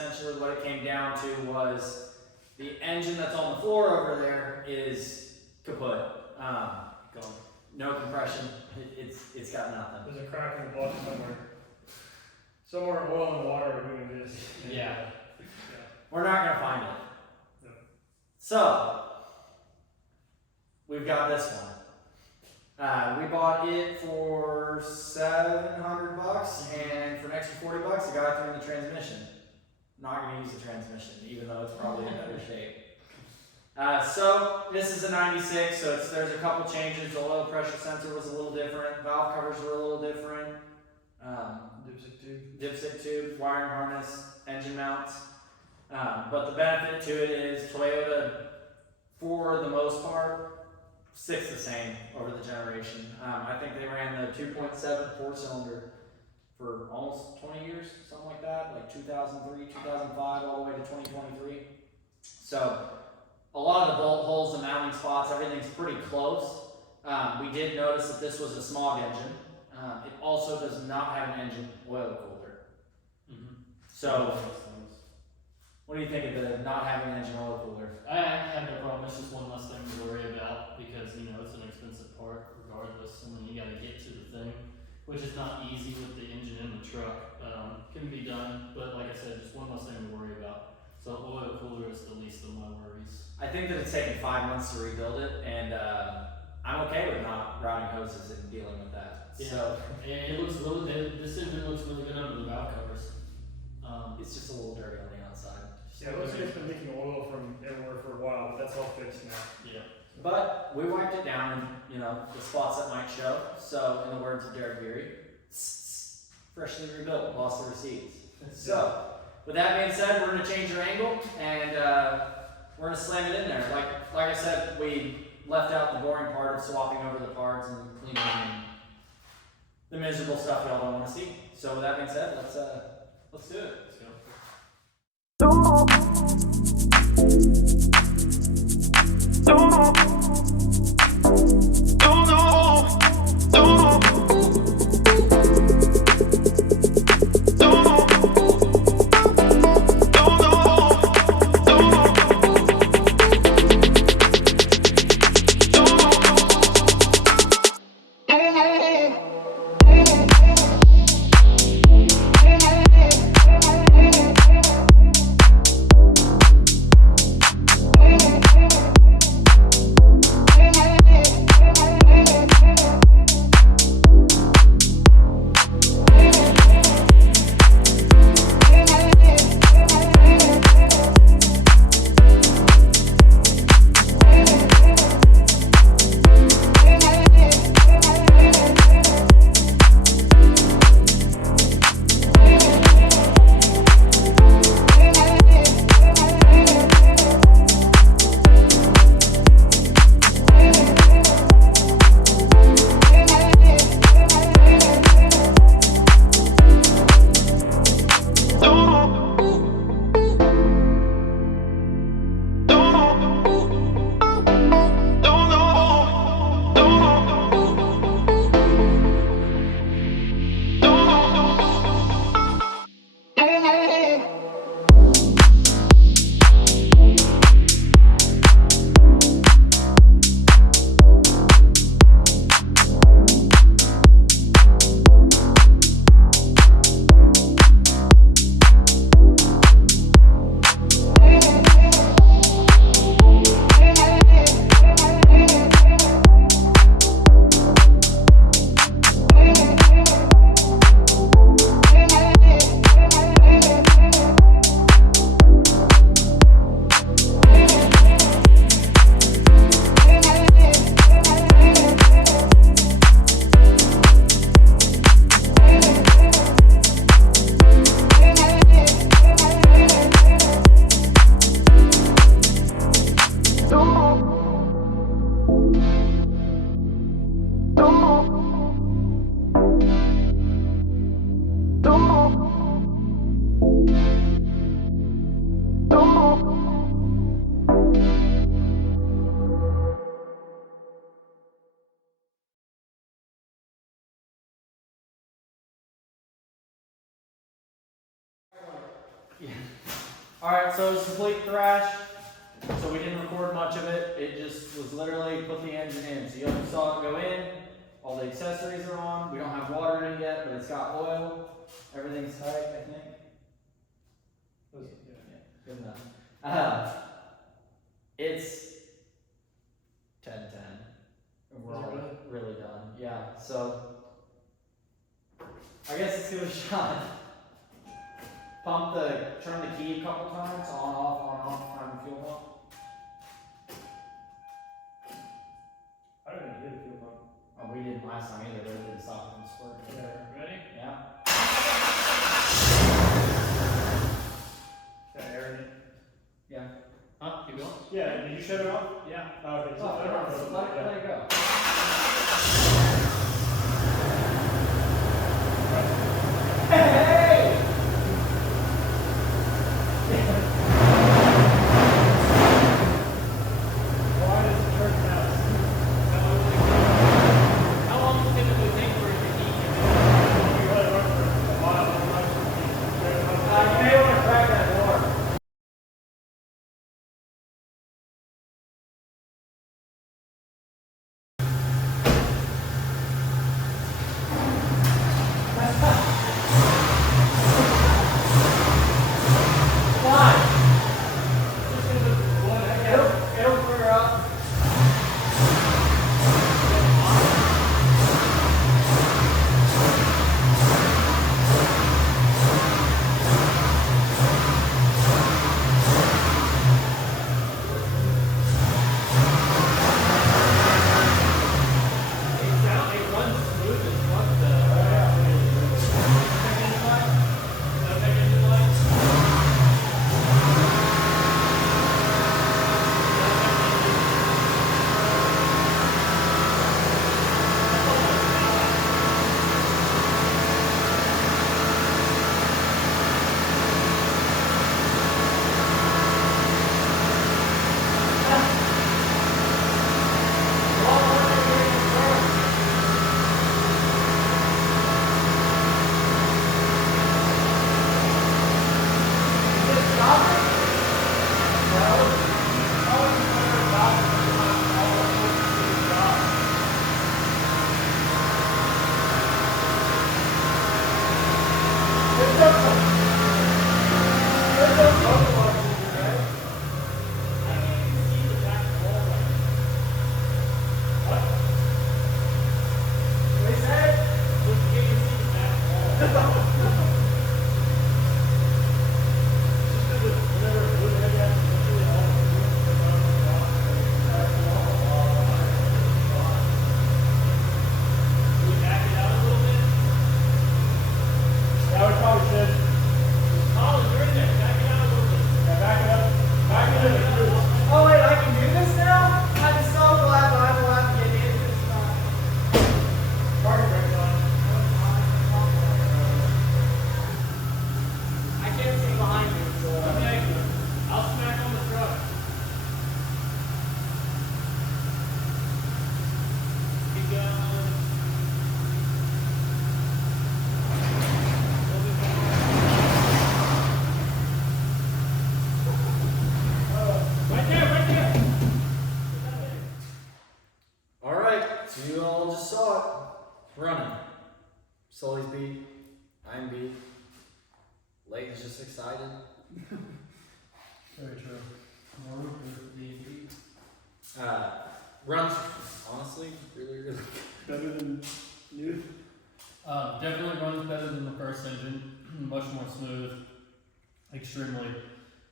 essentially what it came down to was the engine that's on the floor over there is kaput. No compression. It's got nothing. There's a crack in the block somewhere. Somewhere oil and water are doing this. Yeah. We're not gonna find it. No. So we've got this one. We bought it for $700, and for an extra $40, I got it through the transmission. Not gonna use the transmission, even though it's probably in better shape. So this is a 96, so there's a couple changes. The oil pressure sensor was a little different. Valve covers were a little different. Dipstick tube, wiring harness, engine mounts. But the benefit to it is Toyota, for the most part, sticks the same over the generation. I think they ran the 2.7 4-cylinder for almost 20 years, something like that, like 2003, 2005, all the way to 2023. So a lot of the bolt holes, the mounting spots, everything's pretty close. We did notice that this was a smog engine. It also does not have an engine oil cooler. So, what do you think of the not having an engine oil cooler? I have no problem. It's just one less thing to worry about because, you know, it's an expensive part regardless. I mean, you got to get to the thing, which is not easy with the engine in the truck. Can be done, but like I said, just one less thing to worry about. So oil cooler is the least of my worries. I think that it's taken 5 months to rebuild it, and I'm okay with not routing hoses and dealing with that. Yeah. So it looks really. This engine looks really good under the valve covers. it's just a little dirty on the outside. Yeah, it looks like it's been leaking oil from everywhere for a while, but that's all fixed now. Yeah. But we wiped it down in, you know, the spots that might show. So in the words of Derek Beery, freshly rebuilt, lost the receipts. So with that being said, we're gonna change our angle and we're gonna slam it in there. Like I said, we left out the boring part of swapping over the parts and cleaning and the miserable stuff y'all don't want to see. So with that being said, let's do it. Let's go. Alright, so it's complete thrash. So we didn't record much of it. It just was literally put the engine in. So you only saw it go in. All the accessories are on. We don't have water in it yet, but it's got oil. Everything's tight, I think. Yeah, good enough. It's 10-10. We're all really done. Yeah, so I guess let's give it a shot. Turn the key a couple times, on, off, time the fuel pump. I don't even need a fuel pump. Oh, we didn't last time either, but it didn't stop from squirting. Yeah. Ready? Yeah. Got air in it. Yeah. Huh? Keep going? Yeah, did you shut it off? Yeah. Oh, okay. So Oh, let it go. Hey! Why does it turn out? How long does it typically take for it to heat? You let it run for a while, and run for You may want to crack that door. It'll clear up. It runs smooth as fuck. No big engine lights. I would probably should. Colin, you're in there. Back it out a little bit. Yeah, back it up. Back it in the cruise. Oh wait, I can do this now? I'm so glad I will have to get in this time. Party brakes on. I can't see behind me, so. Okay. I'll smack on the truck. Keep going. Right there. Alright, so you all just saw it. Running. Sully's beat. I'm beat. Layton's just excited. Very true. Runs, honestly, really, really Better than new. Definitely runs better than the first engine. Much more smooth. Extremely.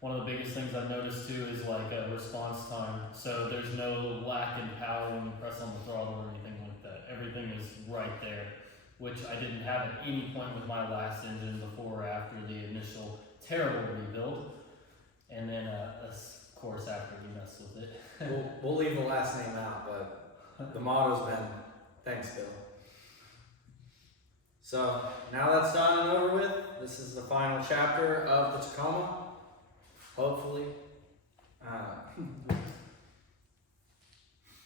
One of the biggest things I've noticed too is like response time. So there's no lack in power when you press on the throttle or anything like that. Everything is right there, which I didn't have at any point with my last engine before or after the initial terrible rebuild. And then, of course, after we messed with it. we'll leave the last name out, but the motto's been, thanks, Bill. So, now that's done and over with, this is the final chapter of the Tacoma. Hopefully.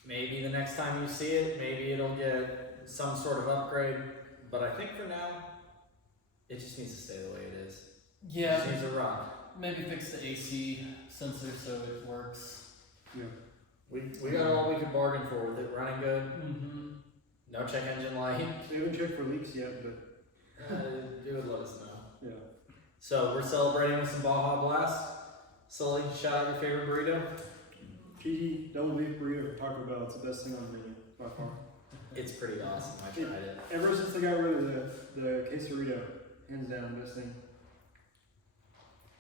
Maybe the next time you see it, maybe it'll get some sort of upgrade. But I think for now, it just needs to stay the way it is. Yeah, Just needs a run. maybe fix the AC sensor so it works. We got all we could bargain for with it running good. Mm-hmm. No check engine light. They haven't checked for leaks yet, but You would let us know. yeah. So we're celebrating with some Baja Blast. Sully, shout out your favorite burrito. Cheesy double beef burrito from Taco Bell. It's the best thing on the menu by far. It's pretty awesome. I tried it. Ever since they got rid of the quesarito, hands down, best thing.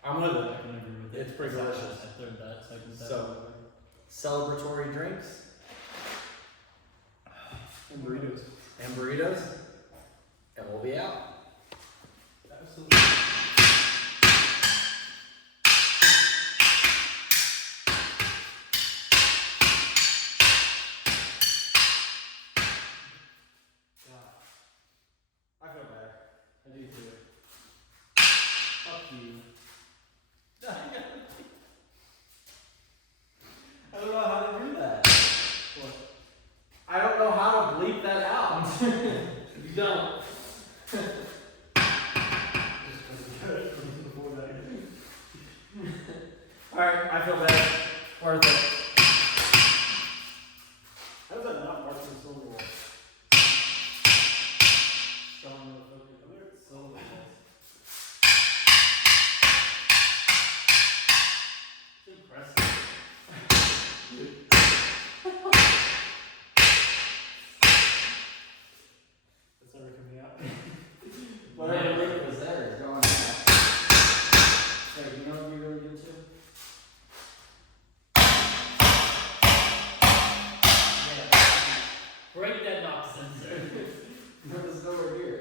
I'm with I it. can agree with it. It's pretty delicious. I third that, second that. So, celebratory drinks And burritos. and burritos, and we'll be out. Absolutely. I feel better. I do too. Fuck you. I don't know how to do that. What? I don't know how to bleep that out. You don't. Alright, I feel better. Worth it. How does that not mark the silver wall? Strong motherfucker. Come here. So it's impressive. That's never coming out. Whatever leak was there is going out. Hey, you know what we really good too? Break that knock sensor. There's nowhere here.